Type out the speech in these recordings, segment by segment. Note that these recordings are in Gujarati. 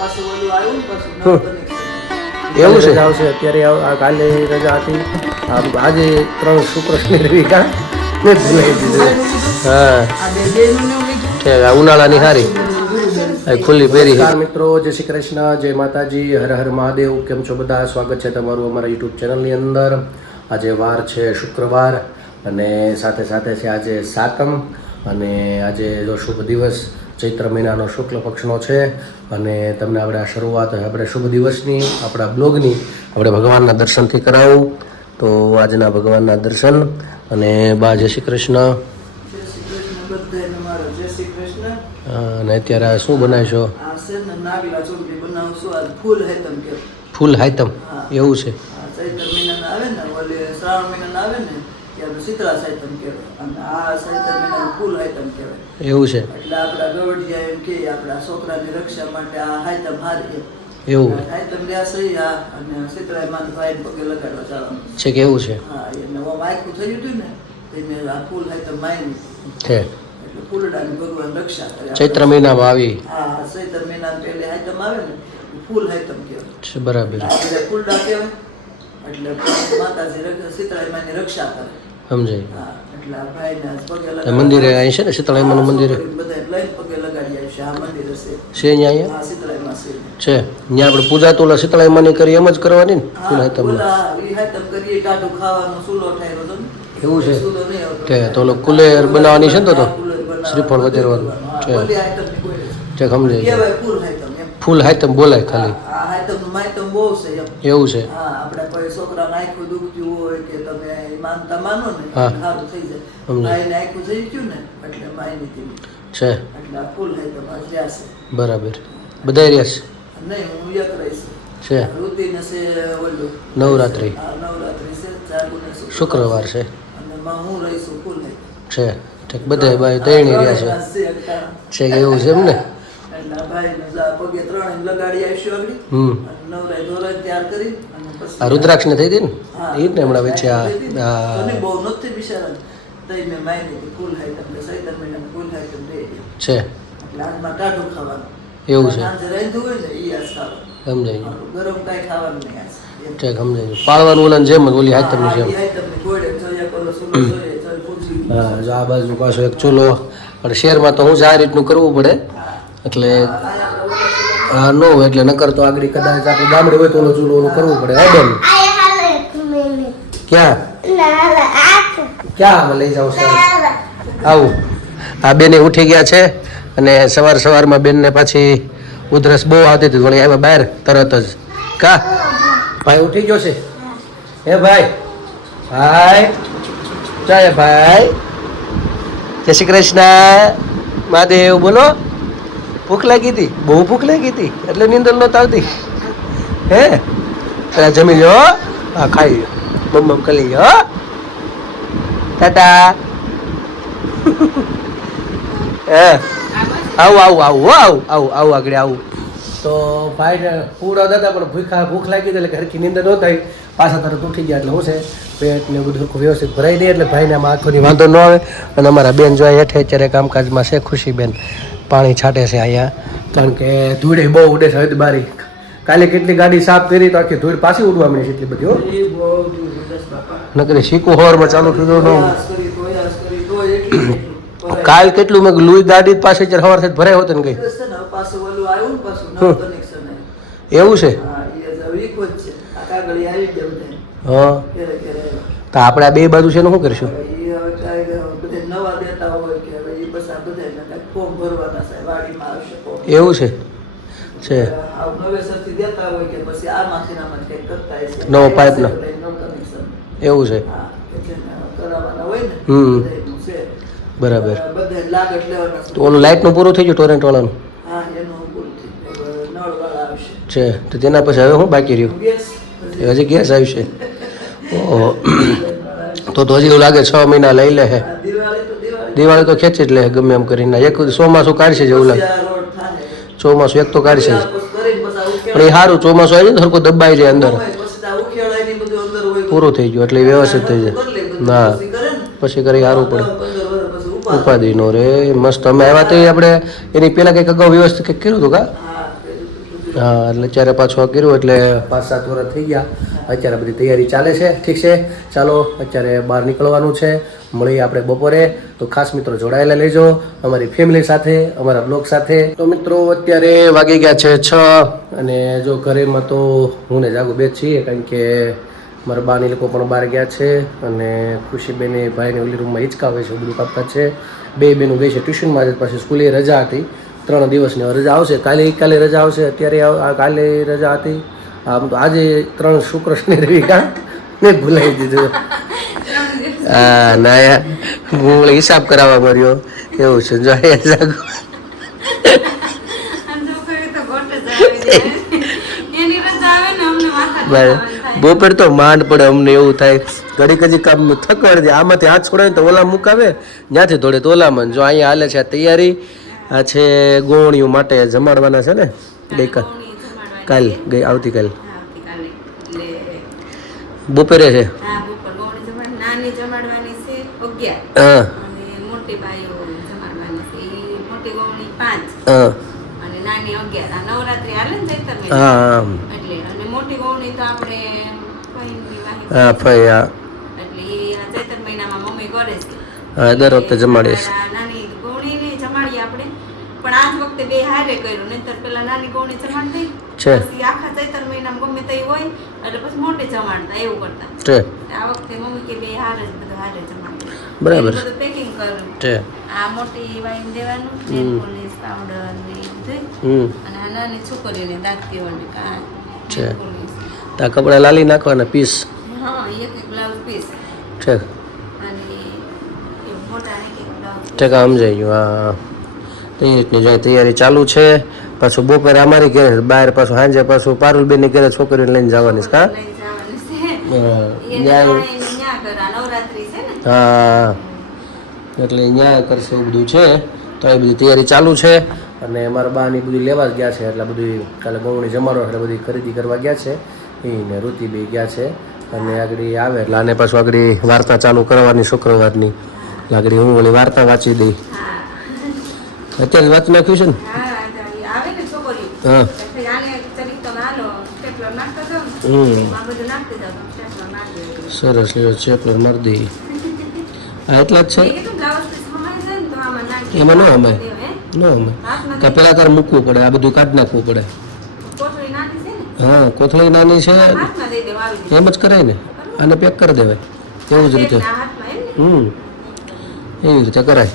એવું છે આવશે અત્યારે કાલે રજા હતી આજે 3 શુક્ર શનિ રવિ કા ભૂલાઈ દીધું હા ઉનાળાની હારી ખુલ્લી પહેરી. મિત્રો જય શ્રી કૃષ્ણ, જય માતાજી, હર હર મહાદેવ. કેમ છો બધા? સ્વાગત છે તમારું અમારા યુટ્યુબ ચેનલની અંદર. આજે વાર છે શુક્રવાર અને સાથે સાથે છે આજે સાતમ અને આજે જો શુભ દિવસ ચૈત્ર મહિનાનો શુક્લ પક્ષનો છે અને તમને આપણે આ શરૂઆત આપણે શુભ દિવસની આપણા બ્લોગની આપણે ભગવાનના દર્શનથી કરાવું. તો આજના ભગવાનના દર્શન અને બા જય શ્રી કૃષ્ણ. અને અત્યારે શું બનાવશો? ફૂલ હાયતમ એવું છે. એવું છે એટલે આપણા ગવડિયા એમ કે આપણા છોકરાની રક્ષા માટે આ હાયતમ હારી એવું હાયતમ લ્યા સહી આ અને સીતરાય માન ભાઈ પગે લગાડવા જવાનું છે કે એવું છે. હા એને ઓમ આખું થયું હતું ને એને આ ફૂલ હાયતમ માયની છે એટલે ફૂલડાની ભગવાન રક્ષા કરે. ચૈત્ર મહિનામાં આવી. હા ચૈત્ર મહિનામાં પહેલે હાયતમ આવે ને ફૂલ હાયતમ કહેવાય. બરાબર. આપણે ફૂલડા કહેવાય એટલે માતાજી સીતરાય માની રક્ષા કરે. સમજાય. હા એટલે આ ભાઈને પગે લગાડવા મંદિરે અહીં છે ને શીતળાઈમાનું મંદિર બધા લઈને પગે લગાડી આવશે. આ મંદિર હશે છે અહીંયા આ સીતરાયમાં છે. છે ત્યાં આપણે પૂજા તો શીતળાઈમાની કરી એમ જ કરવાની ને ફૂલ હાયતમ. એવું છે કે તો ઓલો કુલેર બનાવવાની છે ને તો શ્રીફળ વધારવાનું છે તે સમજાય. ફૂલ હાયતમ બોલાય ખાલી એવું છે. આપણે કોઈ છોકરાને આખું દુખતું હોય કે તમે માનતા માનો ને હા. સારું થઈ જાય. ભાઈને આખું થઈ ગયું ને એટલે માયની છે. એટલે આ ફૂલ હાયતમ આ જ્યાં છે. બરાબર. બધા રહ્યા નહીં હું એક રહીશ છે. ઋતિને છે ઓલું નવરાત્રિ આ નવરાત્રી છે ચાલુને શુક્રવાર છે અને હું રહીશું ફૂલ હાયતમ. છે ઠીક. બધા ભાઈ તૈણી રહ્યા છે છે કે એવું છે એમ ને. એટલે ભાઈને પગે ત્રણે લગાડી આવીશું આગળ નવરાય ધોરાય તૈયાર કરી અને પછી આ રુદ્રાક્ષ ને થઈ હતી ને એ જ ને હમણાં વચ્ચે તને બહુ નથી બિચારા તઈ મેં માયની ફૂલ હાયતમ એટલે ચૈત્ર મહિનામાં ફૂલ હાયતમ રહી ગયો છે એટલે આજમાં ટાઢું ખાવાનું એવું છે. સાંજે રાંધ્યું હોય ને એ આજ ખાવાનું સમજાય ગયું. ગરમ કાંઈ ખાવાનું નહીં આજ ઠીક સમજાય ગયું. પાળવાનું ઓલાની જેમ જ ઓલી હાથમની જેમ. હાયતમની ગોળે જોયા કરો સુલો જોઈએ જોઈ પૂછી હા જો આ બાજુ પાછો એક ચૂલો પણ શહેરમાં તો હું જ આ રીતનું કરવું પડે એટલે હા ન હોય એટલે નકર તો આગળ કદાચ આપણે ગામડે હોય તો ઓલો ચૂલો ઓલું કરવું પડે. હા બેન ક્યાં ક્યાં લઈ જાઉં સર આવું. આ બેને ઉઠી ગયા છે અને સવારમાં બેનને પાછી ઉધરસ બહુ આવતી હતી વળી આવ્યા બહાર તરત જ. કા ભાઈ ઉઠી ગયો છે? હે ભાઈ ભાઈ જય ભાઈ જય શ્રી કૃષ્ણ મહાદેવ. બોલો. ભૂખ લાગી હતી? બહુ ભૂખ લાગી હતી એટલે નીંદર નહોતી આવતી હે? જમી લો. હા ખાઈ લો મમ્મ કરી લો. ટાટા. હે આવું આવું આવું આવું આવું આવું આગળ આવું. તો ભાઈને પૂરા દાદા પણ ભૂખ લાગી હતી એટલે હરખી નીંદર ન થઈ. પાછા તરત ઉઠી ગયા એટલે શું છે પેટ ને બધું વ્યવસ્થિત ભરાઈ દે એટલે ભાઈને આમાં આંખોની વાંધો ન આવે. અને અમારા બેન જો હેઠે અત્યારે કામકાજમાં છે ખુશીબેન પાણી છાંટે છે અહીંયા કારણ કે ધૂળે બહુ ઉડે છે હદબારી. કાલે કેટલી ગાડી સાફ કરી તો આખી ધૂળ પાછી ઉડવા મળી છે એટલી બધી હો. નકરી શીકું હોરમાં ચાલુ થયું ન કાલ કેટલું મેં લુઈ ગાડી પાસે સવાર થી ભરાય હોત ને કઈ એવું છે. હા તો આપણે આ બે બાજુ છે ને શું કરીશું? એવું છે છે નવો પાઇપ નો એવું છે. બરાબર. તો ઓલું લાઇટ નું પૂરું થઈ ગયું ટોરેન્ટ વાળાનું છે તો તેના પછી હવે શું બાકી રહ્યું? હજી ગેસ આવશે. ઓહો તો હજી એવું લાગે 6 મહિના લઈ લે હે. દિવાળી તો ખેંચી જ લે ગમે એમ કરીને. એક ચોમાસું કાઢશે જ એવું લાગે. ચોમાસું એક તો કાઢશે જ પણ એ સારું ચોમાસું આવી ને સરખું દબાઈ જાય અંદર પૂરું થઈ ગયું એટલે વ્યવસ્થિત થઈ જાય. ના પછી કરી સારું પડે. ઉપાધિ નો રે મસ્ત. અમે આવ્યા તો આપણે એની પહેલા કંઈક અગાઉ વ્યવસ્થિત કંઈક કર્યું હતું કા હા એટલે અત્યારે પાછું કર્યું એટલે 5-7 વર્ષ થઈ ગયા. અત્યારે બધી તૈયારી ચાલે છે. ઠીક છે, ચાલો અત્યારે બહાર નીકળવાનું છે. મળીએ આપણે બપોરે. તો ખાસ મિત્રો જોડાયેલા લેજો અમારી ફેમિલી સાથે, અમારા બ્લોગ સાથે. તો મિત્રો અત્યારે વાગી ગયા છે 6 અને જો ઘરેમાં તો હું ને જાગુ બે જ છીએ, કારણ કે મારા બાની લોકો પણ બહાર ગયા છે અને ખુશીબેને ભાઈને ઓલી રૂમમાં હિંચકાવે છે, બધું કાપતા છે. બે બેનું ગઈ છે ટ્યુશનમાં, પછી સ્કૂલે રજા હતી 3 દિવસની. રજા આવશે કાલે રજા આવશે. અત્યારે કાલે રજા હતી. આમ તો આજે 3 શુક્ર શનિ રવિ કા મેં ભૂલાઈ દીધું. હા ના યાર, હું હિસાબ કરાવવા મળ્યો એવું છે. જો જાગો બપોર તો માંડ પડે અમને, એવું થાય ઘડીક હજી કામ થકવાડ દે. આમાંથી હાથ છોડાય તો ઓલા મુકાવે, ત્યાંથી દોડે તો ઓલામાં. જો અહીંયા હાલે છે આ તૈયારી. આ છે ગોવણીઓ માટે જમાડવાના છે ને, કાલ ગઈ આવતીકાલ બપોરે છે. હા હા હા ભાઈ હા હા દર વખતે જમાડીશ. પણ આજ વખતે બે હારે કર્યું, નહીંતર પેલા નાની ગોણી જમાડતી છે, પછી આખા ચૈતર મહિનામાં ગમે તે હોય એટલે પછી મોટી જમાડતા, એવું કરતા છે. આ વખતે મમ્મી કે બે હારે જ બધું હારે જમાડે. બરાબર બધું પેકિંગ કરું છે. આ મોટી વાઈન દેવાનું, નેલ પોલિશ પાવડર ને બધું, અને આ નાની છોકરીઓને દાંત પીવાની કાચ છે. તા કપડા લાલી નાખવાના પીસ હા, એક બ્લાઉઝ પીસ છે. અને મોટા એક બ્લાઉઝ ઠીક સમજાઈ ગયું. હા તો એ રીતની જાય તૈયારી ચાલુ છે. પાછું બપોરે અમારી ઘરે, બહાર પાછું સાંજે પાછું પારુલબેનની ઘરે છોકરીને લઈને જવાની છે. હા એટલે અહીંયા કરશે એવું બધું છે. તો એ બધી તૈયારી ચાલુ છે. અને મારા બાની બધી લેવા જ ગયા છે, એટલે બધી કાલે ગોવણી જમાડો એટલે બધી ખરીદી કરવા ગયા છે. એને ઋતિ બે ગયા છે અને આગળ આવે એટલે આને પાછું આગળ વાર્તા ચાલુ કરવાની શુક્રવારની. એટલે આગળ હું ઓલી વાર્તા વાંચી દઈ. અત્યારે વાંચી નાખ્યું છે ને. હા સરસ લ્યો ચેપલર મારી દઈ. હા એટલા જ છે, એમાં ન અમે કે પેલા તારે મૂકવું પડે, આ બધું કાઢી નાખવું પડે. હા કોથળી નાની છે, એમ જ કરાય ને, આને પેક કરી દેવાય એવું જ રીતે. એવી રીતે કરાય.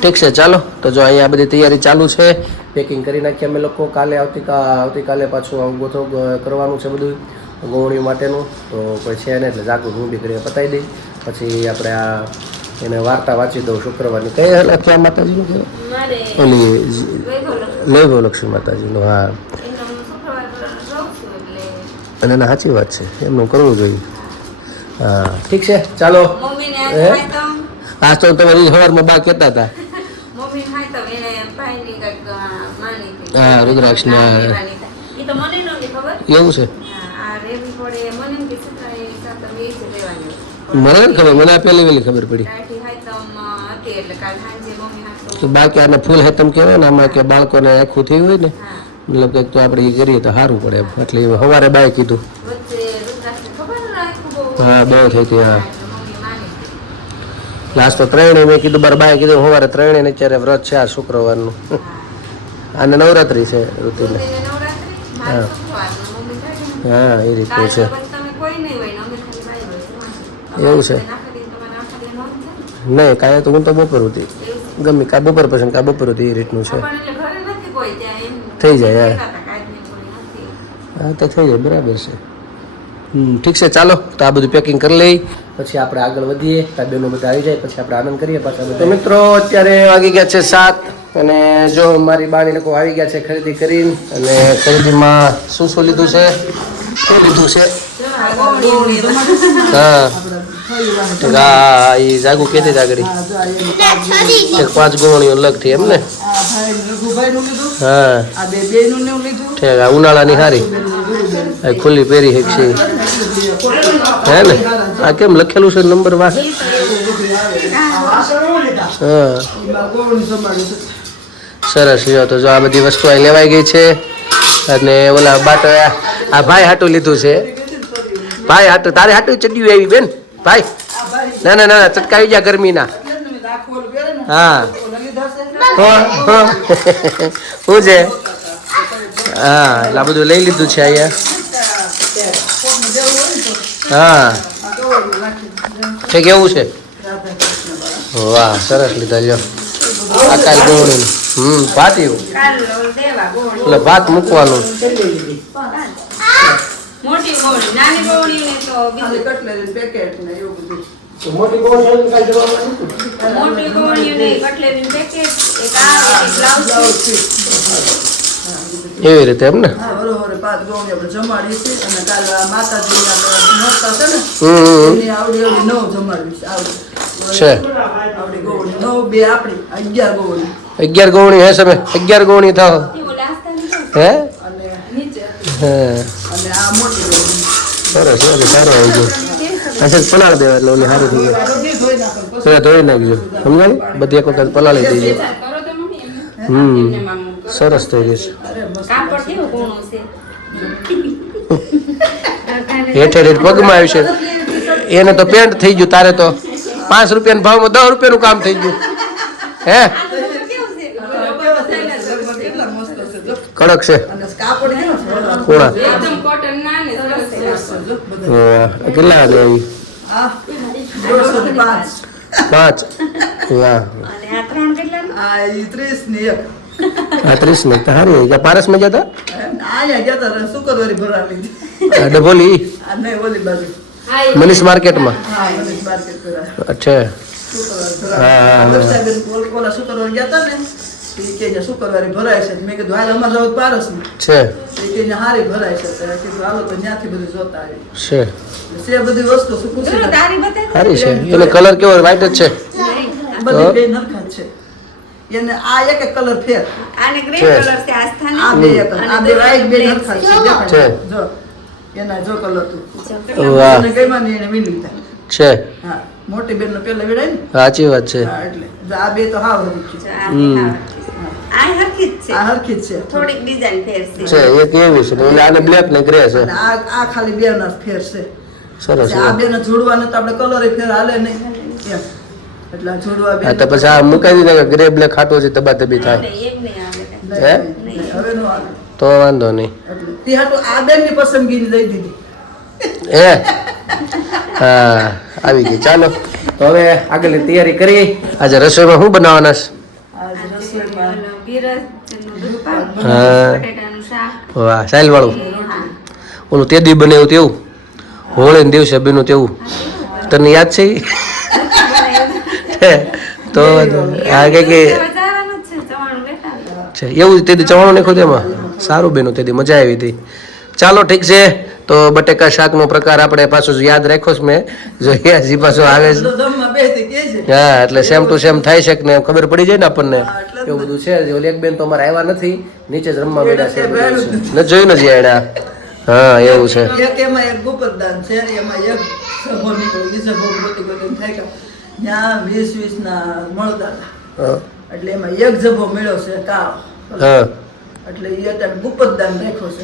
ઠીક છે ચાલો. તો જો અહીંયા બધી તૈયારી ચાલુ છે, પેકિંગ કરી નાખીએ અમે લોકો. કાલે આવતીકાલે પાછું આવું ગોથો કરવાનું છે બધું ગોવણીઓ માટેનું. તો કોઈ છે ને એટલે જાગું હું બી કરીને પતાવી દઈ. પછી આપણે આ એને વાર્તા વાંચી દઉં શુક્રવારની. કઈ ક્યાં માતાજીનું છે? ઓલી લૈભવ લક્ષ્મી માતાજીનું. હા અને એના સાચી વાત છે, એમનું કરવું જોઈએ. હા ઠીક છે ચાલો. આજ તો તમારી સવારમાં બા કહેતા હતા. હા રુદ્રાક્ષના એવું છે. મને ખબર, મને આ પહેલી વહેલી ખબર પડી. બાકી આને ફૂલ હેતમ કહેવાય ને, આમાં કે બાળકોને આખું થયું હોય ને, મતલબ કંઈક તો આપણે એ કરીએ તો સારું પડે એમ. એટલે સવારે બાય કીધું. હા બહુ થઈ હતી. હા લાસ્ટ તો 3 મેં કીધું, બાર બાય કીધું સવારે 3 ને અત્યારે વ્રત છે આ શુક્રવારનું. આને નવરાત્રી છે ઋતુને. હા હા એ રીતનું છે. એવું છે નહીં કાંઈ તો હું તો બપોર હતી, ગમે કાં બપોર પછી કાં બપોર હતી, એ રીતનું છે. થઈ જાય. હા તો થઈ જાય, બરાબર છે. ઠીક છે ચાલો. તો આ બધું પેકિંગ કરી લઈ, પછી આપણે આગળ વધીએ. બેનો બધા આવી જાય પછી આપણે આનંદ કરીએ પાછા. તો મિત્રો અત્યારે વાગી ગયા છે 7 અને જો મારી બાની લોકો આવી ગયા છે ખરીદી કરીને. અને ખરીદીમાં શું શું લીધું છે, શું લીધું છે? હા એ જાગુ કહેતી હતી આગળ 5 ગોવણીઓ અલગથી એમ ને. હા ઠીક. આ ઉનાળાની સારી ખુલ્લી પહેરી શકશે હે ને. આ કેમ લખેલું છે નંબર વાહ? હા સરસ લ્યો. તો જો આ બધી વસ્તુ અહીં લેવાઈ ગઈ છે અને ઓલા બાટો આ ભાઈ હાટું લીધું છે. ભાઈ હાટું તારે હાટું ચડ્યું આવી બેન ભાઈ. ના ના ના ચટકાવી જા ગરમીના. હા શું છે? હા એટલે આ બધું લઈ લીધું છે અહીંયા. હા છે કેવું છે? વાહ સરસ લીધા લ્યો. આ કાલ ગોળું ભાત એવું એટલે ભાત મૂકવાનું. મોટી ગોળી નાની ગોળી ને તો ખાલી કટલેરી પેકેટ ને એવું બધું. મોટી ગોળી મોટી ગોળી ને કટલેરી પેકેટ એક આ એક બ્લાઉઝ એવી રીતે એમ ને. હા બરોબર 5 ગોળી આપણે જમાડી છે અને કાલ માતાજીના નોરતા છે ને એની આવડી આવડી 9 જમાડવી છે. છે આવડી ગોળી 9 બે આપણી 11 ગોળી 11 ગોવણી હે તમે 11 ગોવણી થાવ હે અને નીચે હા અને આ મોટી ગોળી સરસ સારું આવી ગયું. અચ્છા પલાળ દેવા એટલે ઓલી સારું થઈ જાય. બધી ધોઈ નાખો પછી થોડા ધોઈ નાખજો સમજાણી બધી એક વખત પલાળી દેજો. કરો તો મમ્મી એમને મામું સરસ થઈ જશે. કાપડ કેવું કોણું છે હેઠે હેઠ પગમાં આવ્યું છે. એને તો પેન્ટ થઈ ગયું તારે તો 5 રૂપિયાના ભાવમાં 10 રૂપિયાનું કામ થઈ ગયું હે. કેટલા મસ્ત છે જો. કડક છે અને કાપડ કેવો છે કોણા એકદમ કોટન ના ને સરસ છે. જો બધા વાહ, કેટલા આને આવી આ 205 5 વાહ અને આ ત્રણ કેટલા આ 30 ની એક 30 ને હારી ગયા પારસમાં જતા આયા ગયા તા શુક્રવારી ભરા લીધી ડભોલી આ નહીં ઓલી બાજુ મનીષ માર્કેટમાં હા મને માર્કેટ કરા અચ્છા દર્શાબેન ઓલા શુક્રવારે ગયા તા ને એ કે જે શુક્રવારે ભરાય છે મેં કીધું હાલ અમારે જવું પારસ ને છે એ કે હારી ભરાય છે તો કીધું હાલો તો ત્યાંથી બધું જોતા છે આવી છે બધી વસ્તુ શું પૂછી જો તારી બતાવી હારી છે એનો કલર કેવો વ્હાઈટ જ છે બધી બે નરખા જ છે એને આ એક એક કલર ફેર આને ગ્રે છે. કલર છે આસ્થાની આ બે એક આ બે વ્હાઈટ બે નરખા છે છે. દેખાય જો એના જો કલર તું વાહ એને ગઈમાં ને એને વીણી લીધા છે હા મોટી બેન નો પેલા વીણાય ને સાચી વાત છે હા એટલે જો આ બે તો હાવ હરખી છે આ હરખી જ છે આ હરખી જ છે થોડીક ડિઝાઇન ફેર છે છે એક એવી છે ને ઓલી આને બ્લેક ને ગ્રે છે અને આ ખાલી બે ના ફેર છે સરસ પછી આ બે ને જોડવાને તો આપણે કલર ફેર હાલે નહીં એમ એટલે આ જોડવા બે હા તો પછી આ મુકાઈ દીધા ગ્રે બ્લેક ખાટો છે તબાતબી થાય એક નહીં આવે હે? હવે નો આવે તો વાંધો નહીં એટલે તે હાટુ આ બેન ની પસંદગી દઈ દીધી હે હા આવી ગઈ ચાલો તો હવે આગળની તૈયારી કરી. આજે રસોઈમાં શું બનાવવાના છે? આજ રસોઈમાં બિરજનું દૂધ પાક, હા. બટેટાનું શાક વાહ સાઈલ વાળું હા. ઓલું તે દી બનાવ્યું તેવું હોળીને દિવસે બન્યું તેવું તને યાદ છે ઈ? તો આ કે વજાવાનું જ છે, ચવાણું બેઠા. છે એવું તે દી ચવાણું નાખ્યું તેમાં સારું બેનું તે દી મજા આવી હતી. ચાલો ઠીક છે તો બટેકા શાકનો પ્રકાર આપણે પાછું યાદ રાખ્યો છે મેં જોઈએ હજી પાછું આવે છે. જમવા બેસી કે છે હા એટલે સેમ ટુ સેમ થાય છે કે ને ખબર પડી જાય ને આપણને એવું બધું છે. ઓલી એક બેન તો અમારે આવ્યા નથી નીચે જ રમવા મળ્યા છે ન જોયું નથી આડા. હા એવું છે. એક એમાં એક ગોપરદાન છે એમાં એક સભો નીકળ્યો બીજો સભો ગોતી ગોતી થાય કે ત્યાં 20 ના મળતા હતા હા એટલે એમાં એક જભો મળ્યો છે કાવ હા એટલે એ અત્યારે ગુપતદાન રાખ્યો છે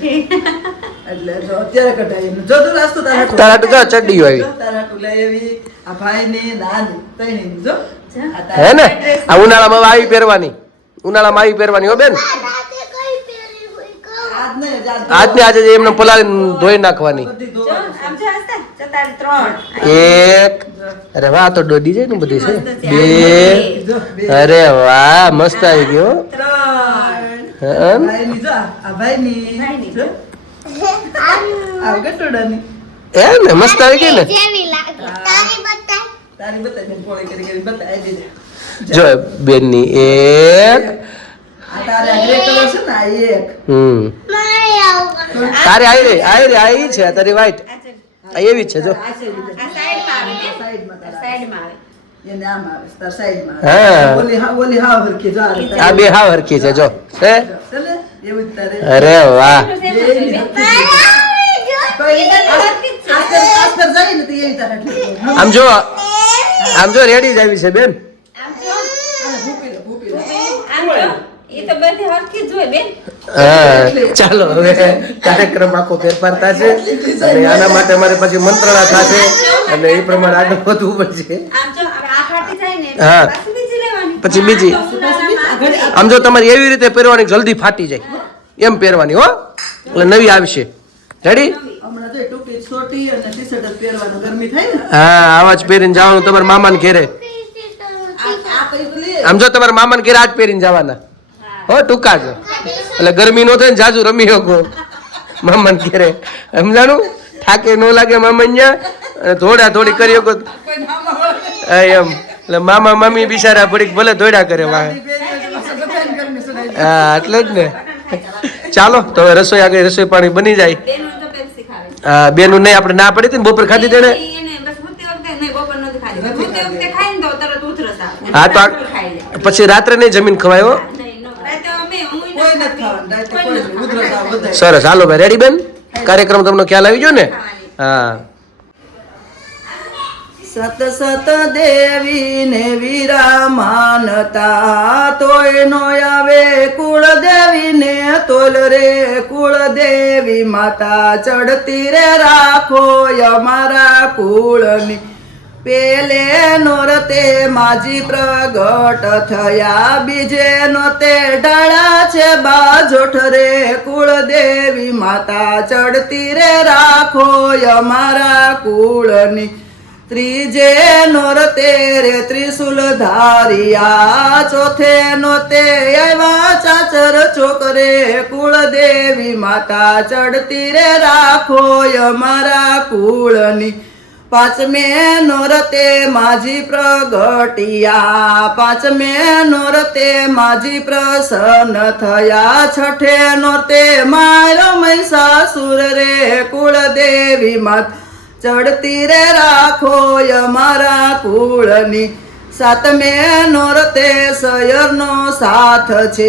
એટલે જો અત્યારે કઢાઈ એમ જો તો નાસ્તો તારા તારા ટકા ચડ્ડીઓ આવી તારા લઈ આવી આ ભાઈ ની નાની તઈ જો આ હે તારા ને આ ઉનાળામાં આવી પહેરવાની ઉનાળામાં આવી પહેરવાની હો બેન. આજ નહીં આજને આજે જ એમને પલાળી ધોઈ નાખવાની. બધી જો, ધોવાની આમ જો હસતા, જો તારે ત્રણ. એક અરે વાહ તો દોડી જાય ને બધી છે મસ્ત છે. બે જો બે અરે વાહ મસ્ત આવી ગયો ત્રણ. હા ભાઈ ની જો આ ભાઈ ની ભાઈની જો આ ગટોડાની એ ને મસ્ત આવી ગઈ ને તારી બતાવી બેન પોળી કરી કરી બતાવી દીધે જો બેન ની એક આ તારે આ ગ્રે કલર છે ને આ એક તારે આવી છે આ તારી વ્હાઈટ આ છે. આ એવી જ છે જો આ છે લીધે આ સાઈડમાં આવે ને? સાઈડમાં તારા સાઈડમાં આવે. એને આમ આવે તાર સાઈડમાં હા. ઓલી હા હરખી જો આ આ બે હાવ હરખી છે જો હે ચલે એવું જ તારે અરે વાહ સેમ જ છે બેન. કોઈ આસ્તર જાય ને તો એવી તારે એટલે આમ જો રેડી જ આવી છે બેન. આમ જો, ભૂપી લે આમ જો. એ તો બધી હરખી જ હોય બેન. હા ચાલો હવે કાર્યક્રમ આખો ફેરફાર થશે અને આના માટે અમારે પછી મંત્રણા થશે અને એ પ્રમાણે આગળ વધવું પડશે. હા પછી બીજી આમ જો તમારે એવી રીતે પહેરવાની જલ્દી ફાટી જાય એમ પહેરવાની હો એટલે નવી આવશે. રેડી? હમણાં તો ટૂંકી છોટી અને ટી-શર્ટ જ પહેરવાનું ગરમી થાય ને. હા આવા જ પહેરીને જવાનું તમારા મામાને ઘેરે. આ કઈ તો લે. આમ જો તમારા મામાને ઘેરે આ જ પહેરીને જવાના હો ટૂંકા જ એટલે ગરમી નો થાય ને જાજુ રમી શકો મામાને ઘેરે સમજાણું થાકે ન લાગે મામા થોડા થોડી કરી શકો કોઈ મામા હોય. એમ એટલે મામા મામી બિચારા થોડીક ભલે દોડ્યા કરે વાહ. ગરમી સુનાઈ હા એટલે જ ને. ચાલો તો હવે રસોઈ આગળ રસોઈ પાણી બની જાય. બેનું તો પેપ્સી ખાવે. હા બેનું નહીં આપણે ના પડી હતી ને બપોર ખાધી તેને. એને બસ હોતી વખતે નહીં, બપોર નથી ખાધી. હોતી વખતે ખાઈને તો તરત ઉધરસ આવે. હા તો ખાઈ લે. પછી રાત્રે નહીં જમીન ખવાય હો. નહીં, નો. રાતે અમે ઊંઘી કોઈ નથી નથી ખાવાનું. રાતે કોઈ કોઈ નથી નથી. ઉધરસ આવે બધાય. સરસ હાલો ભાઈ રેડી બેન કાર્યક્રમ તમને ખ્યાલ આવી ગયો ને. હા સત સત દેવી ને વીરા માનતા તોય નો આવે કુળદેવી ને તોલ રે કુળદેવી માતા ચડતી રે રાખો અમારા કુળની પેલે નોરતે માજી પ્રગટ થયા બીજે નોતે ડાળા છે બાજોઠ રે કુળદેવી માતા ચડતી રે રાખો અમારા કુળની ત્રીજે નોરતે રે ત્રિશુલ ધારિયા ચોથે નોતે આવ્યા ચાચર ચોકરે કુળદેવી માતા ચડતી રે રાખો અમારા કુળની પાંચમે નોરતે માજી પ્રગટિયા પાંચમે નોરતે માજી પ્રસન્ન થયા છઠે નોરતે મારો મહિષાસુર રે કુળદેવી માતા ચડતી રે રાખો અમારા કુળની સાતમે નોરતે સયરનો સાથ છે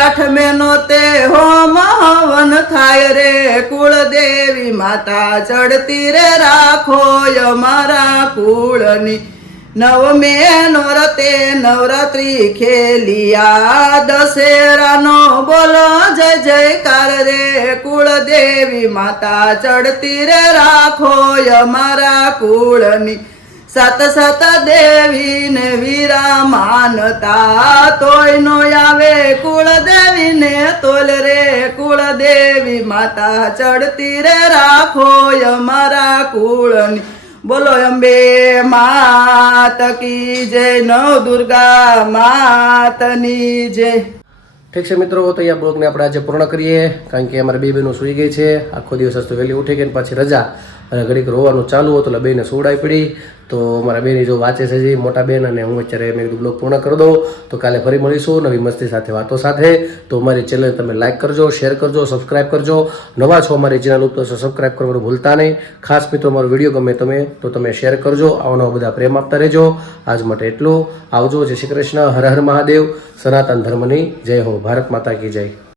આઠમે નોરતે હોમ હવન થાય રે કુળદેવી માતા ચડતી રે રાખો અમારા કુળની નવમે નોરતે નવરાત્રી ખેલિયા દશેરાનો બોલો જય જયકાર રે કુળદેવી માતા ચડતી રે રાખો અમારા કુળની સત સત દેવી ને વીરા માનતા તોય નો આવે કુળદેવી ને તોલ રે કુળદેવી માતા ચડતી રે રાખો અમારા કુળની બોલો અંબે માત કી જય નવ દુર્ગા માતની જય. ઠીક છે મિત્રો તો અહીંયા બ્લોગને આપણે આજે પૂર્ણ કરીએ કારણ કે અમારે બે બહેનો સૂઈ ગઈ છે આખો દિવસ તો વહેલી ઉઠી ગઈ ને પછી રજા અને ઘડીક રોવાનું ચાલુ હતું એટલે બેને સુવડાવી પડી તો મારા બેની જો વાંચે છે જે મોટા બેન અને હું અત્યારે મેં કીધું બ્લોગ પૂર્ણ કરી દઉં તો કાલે ફરી મળીશું નવી મસ્તી સાથે વાતો સાથે. તો અમારી ચેનલ તમે લાઈક કરજો શેર કરજો સબસ્ક્રાઈબ કરજો નવા છો અમારી ચેનલ ઉપર તો સબસ્ક્રાઈબ કરવાનું ભૂલતા નહીં. ખાસ મિત્રો મારો વિડીયો ગમે તો તમે શેર કરજો આવા નવા બધા પ્રેમ આપતા રહેજો. આજ માટે એટલું આવજો. જય શ્રી કૃષ્ણ. હર હર મહાદેવ. સનાતન ધર્મની જય હો. ભારત માતા કી જય.